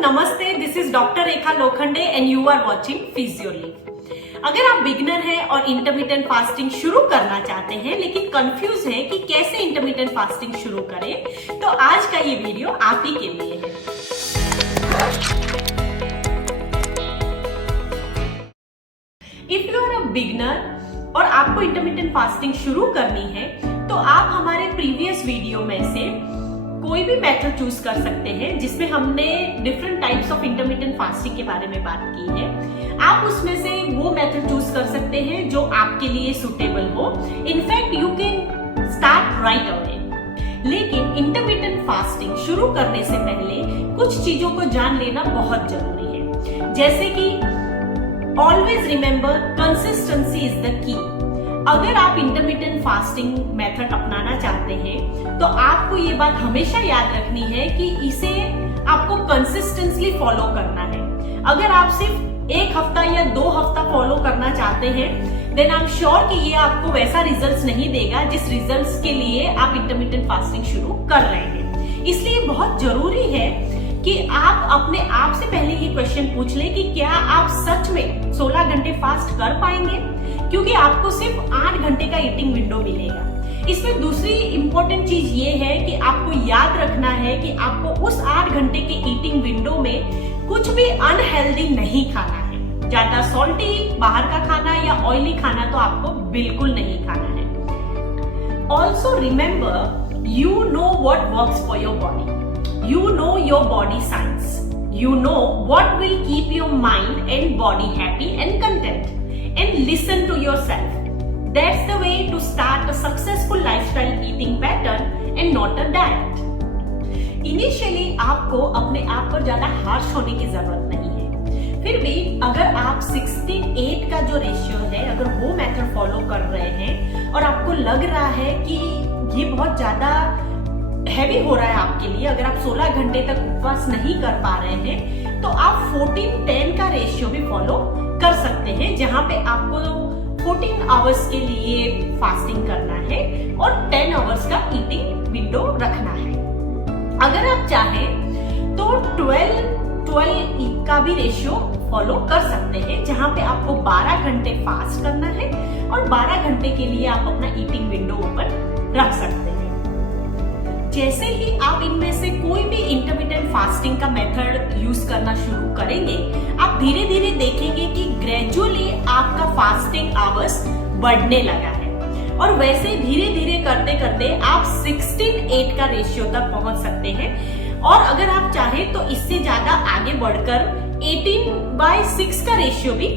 नमस्ते, this is doctor Rekha Lokhande and you are watching Physiolive. अगर आप बिगनर हैं और इंटरमिटेंट फास्टिंग शुरू करना चाहते हैं लेकिन कंफ्यूज हैं कि कैसे इंटरमिटेंट फास्टिंग शुरू करें, तो आज का ये वीडियो आप ही के लिए है। If you are a beginner और आपको इंटरमिटेंट फास्टिंग शुरू करनी है तो आप हमारे प्रीवियस वीडियो में से कोई भी मेथड चूज कर सकते हैं जिसमें हमने different types of intermittent fasting के बारे में बात की है। आप उसमें से वो मेथड चूज कर सकते हैं जो आपके लिए सुटेबल हो। In fact you can start right away. लेकिन इंटरमिटेंट फास्टिंग शुरू करने से पहले कुछ चीजों को जान लेना बहुत जरूरी है, जैसे कि always remember consistency is the key. अगर आप इंटरमिटेंट फास्टिंग मेथड अपनाना चाहते हैं तो आपको ये बात हमेशा याद रखनी है कि इसे आपको कंसिस्टेंटली फॉलो करना है। अगर आप सिर्फ एक हफ्ता या 2 हफ्ता फॉलो करना चाहते हैं देन आई एम श्योर कि ये आपको वैसा रिजल्ट्स नहीं देगा जिस रिजल्ट्स के लिए आप इंटरमिटेंट फास्टिंग शुरू कर रहे हैं। इसलिए बहुत जरूरी है कि आप अपने आप से पहले ये क्वेश्चन पूछ लें कि क्या आप सच में 16 घंटे फास्ट कर पाएंगे, क्योंकि आपको सिर्फ 8 घंटे का ईटिंग विंडो मिलेगा। इसमें दूसरी इंपॉर्टेंट चीज ये है कि आपको याद रखना है कि आपको उस 8 घंटे के ईटिंग विंडो में कुछ भी अनहेल्दी नहीं खाना है। ज्यादा सॉल्टी बाहर का खाना या ऑयली खाना तो आपको बिल्कुल नहीं खाना है। Also remember, you know what works for your body. You know your body signs. You know what will keep your mind and body happy and content. And listen to yourself. That's the way to start a successful lifestyle eating pattern and not a diet. Initially आपको अपने आप पर ज्यादा harsh होने की जरूरत नहीं है। फिर भी अगर आप 16:8 का जो रेशियो है, अगर वो मेथड फॉलो कर रहे हैं और आपको लग रहा है कि ये बहुत ज्यादा हैवी हो रहा है आपके लिए, अगर आप 16 घंटे तक उपवास नहीं कर पा रहे हैं तो आप 14-10 का रेशियो भी फॉलो कर सकते हैं, जहां पे आपको 14 आवर्स के लिए फास्टिंग करना है और 10 आवर्स का ईटिंग विंडो रखना है। अगर आप चाहें तो 12 का भी रेशियो फॉलो कर सकते हैं, जहां पे आपको 12 घंटे फास्ट करना है और 12 घंटे के लिए आप अपना ईटिंग विंडो ऊपर रख सकते हैं। जैसे ही आप इनमें से कोई भी इंटरमिटेंट फास्टिंग का मेथड यूज करना शुरू करेंगे, आप धीरे धीरे देखेंगे कि ग्रेजुअली आपका फास्टिंग आवर्स बढ़ने लगा है और वैसे धीरे धीरे करते करते आप 16:8 का रेशियो तक पहुंच सकते हैं। और अगर आप चाहें तो इससे ज्यादा आगे बढ़कर 18/6 का रेशियो भी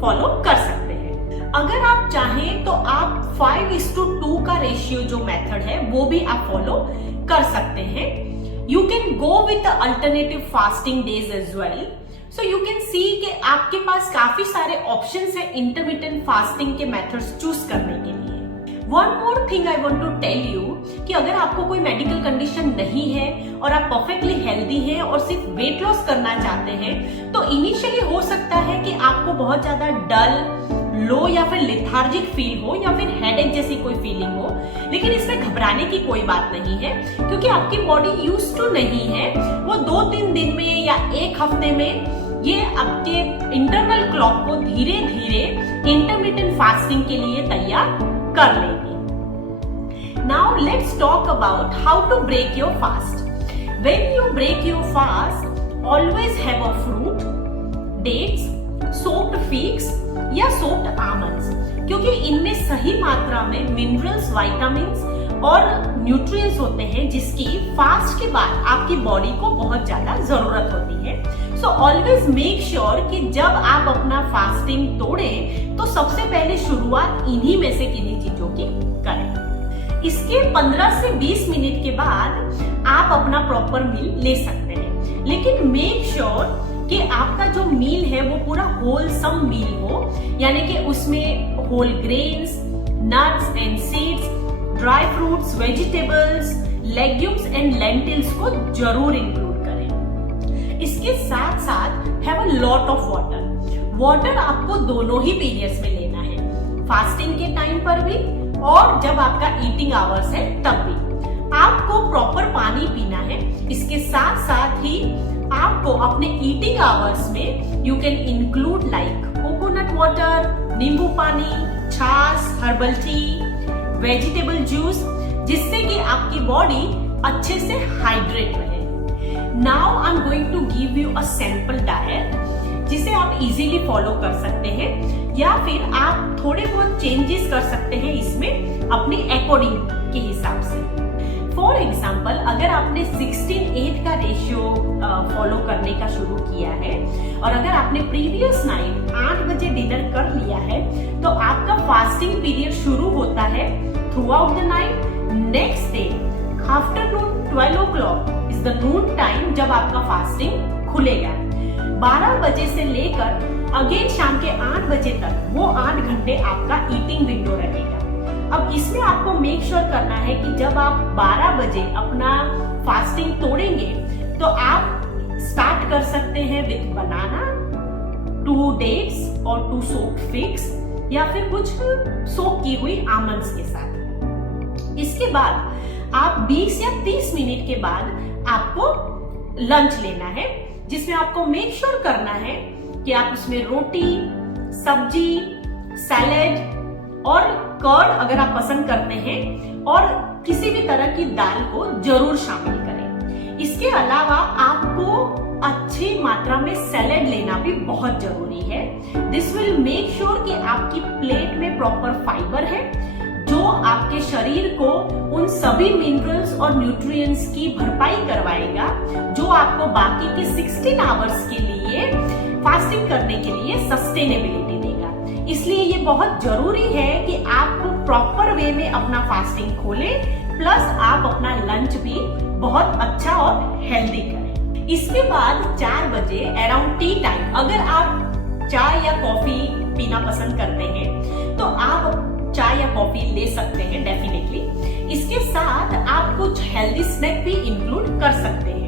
फॉलो कर सकते हैं। अगर आप चाहें तो आप 5:2 का रेशियो जो मेथड है वो भी आप फॉलो कर सकते हैं। You can go with alternative fasting days as well. So you can see कि आपके पास काफी सारे ऑप्शंस हैं इंटरमिटेंट फास्टिंग के मेथड्स चूज करने के लिए। One more thing I want to tell you कि अगर आपको कोई मेडिकल कंडीशन नहीं है और आप परफेक्टली हेल्दी हैं और सिर्फ वेट लॉस करना चाहते हैं तो इनिशियली हो सकता है कि आपको बहुत ज्यादा डल, लो या फिर लेथार्जिक फील हो या फिर हेडेक जैसी कोई फीलिंग हो, लेकिन इसमें घबराने की कोई बात नहीं है, क्योंकि आपकी बॉडी यूज्ड टू नहीं है। वो 2-3 दिन में या 1 हफ्ते में ये आपके इंटरनल क्लॉक को धीरे धीरे इंटरमिटेंट फास्टिंग के लिए तैयार कर लेगी। Now let's talk about how to break your fast. When you break your fast, always have a fruit, dates, soaked figs या सोक्ड आमंड्स, क्योंकि इनमें सही मात्रा में मिनरल्स, विटामिन्स और न्यूट्रिएंट्स होते हैं जिसकी फास्ट के बाद आपकी बॉडी को बहुत ज्यादा जरूरत होती है। सो ऑलवेज मेक श्योर कि जब आप अपना फास्टिंग तोड़ें तो सबसे पहले शुरुआत इन्हीं में से किन्हीं चीजों की करें। इसके 15 से 20 मिनट के बाद आप अपना प्रॉपर मील ले सकते हैं, लेकिन मेक श्योर कि आपका जो मील है वो पूरा होलसम मील हो, यानी कि उसमें whole grains, nuts and seeds, dry fruits, vegetables, legumes and lentils को जरूर इंक्लूड करें। इसके साथ साथ have a lot of water. Water आपको दोनों ही पीरियड्स में लेना है, फास्टिंग के टाइम पर भी और जब आपका ईटिंग आवर्स है तब भी आपको प्रॉपर पानी पीना है। इसके साथ साथ ही आपको अपने ईटिंग आवर्स में you can include like coconut water, नींबू पानी, छाछ, हर्बल टी, वेजिटेबल जूस, जिससे कि आपकी बॉडी अच्छे से हाइड्रेट रहे। Now I am going to give you a sample diet जिसे आप इजीली फॉलो कर सकते हैं, या फिर आप थोड़े बहुत चेंजेस कर सकते हैं इसमें अपनी अकॉर्डिंग के हिसाब से। फॉर एग्जाम्पल, अगर आपने 16:8 का रेशियो फॉलो करने का शुरू किया है और अगर आपने प्रीवियस नाइट 8 बजे डिनर कर लिया है, तो आपका फास्टिंग पीरियड शुरू होता है through out the night. Next day afternoon 12 o'clock is the Noon time जब आपका फास्टिंग खुलेगा। 12 बजे से लेकर अगेन शाम के 8 बजे तक वो 8 घंटे आपका ईटिंग विंडो रहेगा। अब इसमें आपको मेक श्योर करना है कि जब आप 12 बजे अपना फास्टिंग तोड़ेंगे तो आप स्टार्ट कर सकते हैं विथ बनाना, 2 डेट्स और 2 सोक्ड फिग्स, या फिर कुछ सोक की हुई आमंड्स के साथ। इसके बाद आप 20 या 30 मिनट के बाद आपको लंच लेना है, जिसमें आपको मेक श्योर करना है कि आप उसमें रोटी, सब्जी, सैलेड और कर्ड अगर आप पसंद करते हैं, और किसी भी तरह की दाल को जरूर शामिल करें। इसके अलावा आपको अच्छी मात्रा में सैलेड लेना भी बहुत जरूरी है। दिस विल मेक श्योर कि आपकी प्लेट में प्रॉपर फाइबर है, जो आपके शरीर को उन सभी मिनरल्स और न्यूट्रिएंट्स की भरपाई करवाएगा जो आपको बाकी के 16 आवर्स के लिए फास्टिंग करने के लिए सस्टेनेबिलिटी देगा। इसलिए ये बहुत जरूरी है कि आप प्रॉपर वे में अपना फास्टिंग खोलें, प्लस आप अपना लंच भी बहुत अच्छा और हेल्दी करें। इसके बाद 4 बजे अराउंड टी टाइम अगर आप चाय या कॉफी पीना पसंद करते हैं तो आप चाय या कॉफी ले सकते हैं डेफिनेटली। इसके साथ आप कुछ हेल्दी स्नैक भी इंक्लूड कर सकते हैं।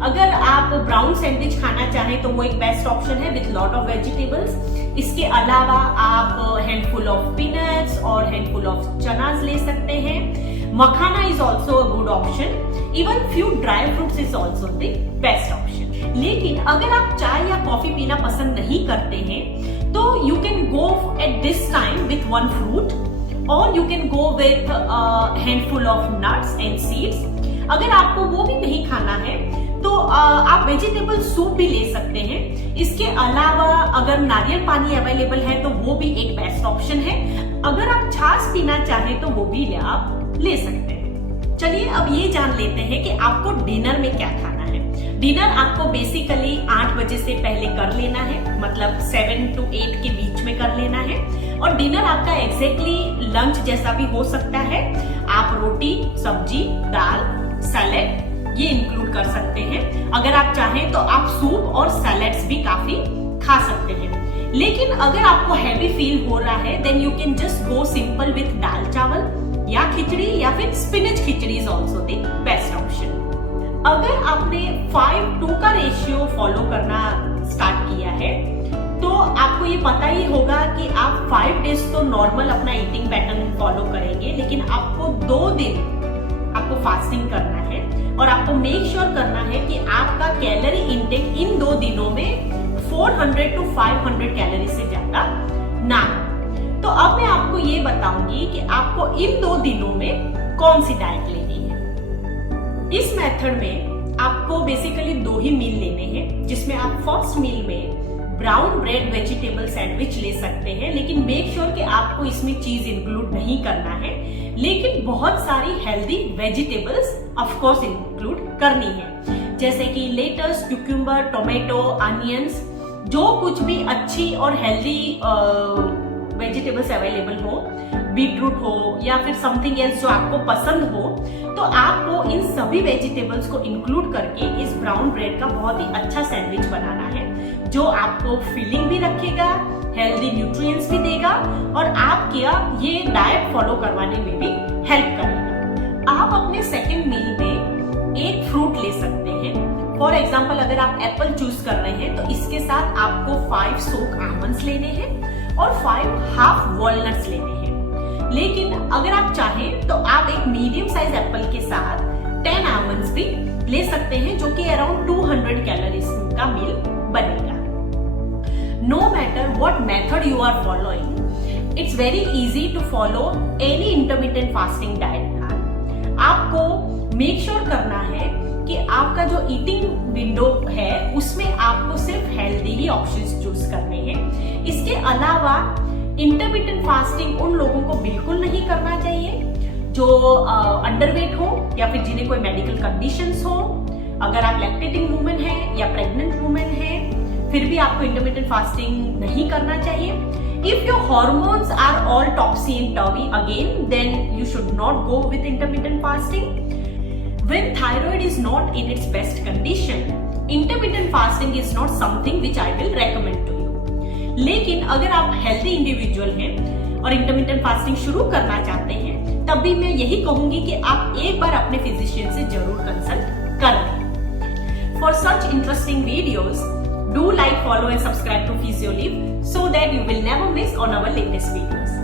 अगर आप ब्राउन सैंडविच खाना चाहें तो वो एक बेस्ट ऑप्शन है विद लॉट ऑफ वेजिटेबल्स। इसके अलावा आप हैंडफुल ऑफ पीनट्स और हैंडफुल ऑफ चनास ले सकते हैं। Makhana is also a good option, even few dry fruits is also the best option. लेकिन अगर आप चाय या कॉफी पीना पसंद नहीं करते हैं तो you can go at this time with 1 fruit, और you can go with handful of nuts and seeds. अगर आपको वो भी नहीं खाना है तो आप वेजिटेबल सूप भी ले सकते हैं। इसके अलावा अगर नारियल पानी अवेलेबल है तो वो भी एक बेस्ट ऑप्शन है। अगर आप छाछ पीना चाहें तो वो भी आप ले सकते हैं। चलिए अब ये जान लेते हैं कि आपको डिनर में क्या खाना है। डिनर आपको बेसिकली 8 बजे से पहले कर लेना है, मतलब 7 to 8 के बीच में कर लेना है। और डिनर आपका एग्जैक्टली लंच जैसा भी हो सकता है। आप रोटी, सब्जी, दाल, सैलेड ये इंक्लूड कर सकते हैं। अगर आप चाहें तो आप सूप और सैलेड्स भी काफी खा सकते हैं। लेकिन अगर आपको हैवी फील हो रहा है then you can just go simple with dal chawal या खिचड़ी, या फिर spinach khichdi is also the best option. अगर आपने 5:2 का रेशियो फॉलो करना स्टार्ट किया है तो आपको ये पता ही होगा कि आप 5 days तो नॉर्मल अपना ईटिंग पैटर्न फॉलो करेंगे, लेकिन आपको 2 दिन आपको फास्टिंग करना है और आपको मेक श्योर करना है कि आपका कैलोरी इंटेक इन 2 दिनों में 400 to 500 कैलोरी से ज्यादा ना। तो अब मैं आपको ये बताऊंगी कि आपको इन 2 दिनों में कौन सी डाइट लेनी है। इस मेथड में आपको बेसिकली 2 ही मील लेने हैं, जिसमें आप फर्स्ट मील में ब्राउन ब्रेड वेजिटेबल सैंडविच ले सकते हैं, लेकिन मेक श्योर कि आपको इसमें चीज इंक्लूड नहीं करना है। लेकिन बहुत सारी healthy vegetables of course include करनी है, जैसे कि लेटस, क्यूकम्बर, टोमेटो, अनियंस, जो कुछ भी अच्छी और हेल्दी वेजिटेबल्स अवेलेबल हो, बीटरूट हो या फिर समथिंग एल्स जो आपको पसंद हो, तो आपको इन सभी वेजिटेबल्स को इंक्लूड करके इस ब्राउन ब्रेड का बहुत ही अच्छा सैंडविच बनाना है, जो आपको फीलिंग भी रखेगा, हेल्दी न्यूट्रिएंट्स भी देगा और आपका ये डाइट फॉलो करवाने में भी हेल्प करेगा। आप अपने सेकंड मील में एक फ्रूट ले सकते हैं। फॉर एग्जाम्पल अगर आप एप्पल चूज कर रहे हैं तो इसके साथ आपको 5 सोक आमंड्स लेने हैं और 5 हाफ वॉलनट्स लेने हैं। लेकिन अगर आप चाहें तो आप एक मीडियम साइज एप्पल के साथ 10 आमंड्स भी ले सकते हैं, जो कि अराउंड 200 कैलोरीज का मील बनेगा। No matter what method you are following, it's very easy to follow any intermittent fasting diet plan. आपको मेक श्योर करना है कि आपका जो ईटिंग विंडो है उसमें आपको सिर्फ हेल्दी ही ऑप्शंस चूज करने हैं। इसके अलावा इंटरमिटेंट फास्टिंग उन लोगों को बिल्कुल नहीं करना चाहिए जो अंडरवेट हो या फिर जिन्हें कोई मेडिकल कंडीशंस हो। अगर आप लैक्टेटिंग वुमेन है या प्रेग्नेंट वुमेन है, फिर भी आपको इंटरमिटेंट फास्टिंग नहीं करना चाहिए। If your hormones are all topsy and turvy again, then you should not go with intermittent fasting. When thyroid is not in its best condition, intermittent fasting is not something which I will recommend to you. लेकिन अगर आप healthy individual हैं और intermittent fasting शुरू करना चाहते हैं, तब भी मैं यही कहूंगी कि आप एक बार अपने फिजिशियन से जरूर कंसल्ट कर लें। For such interesting videos, do like, follow and subscribe to PhysioLive so that you will never miss on our latest videos.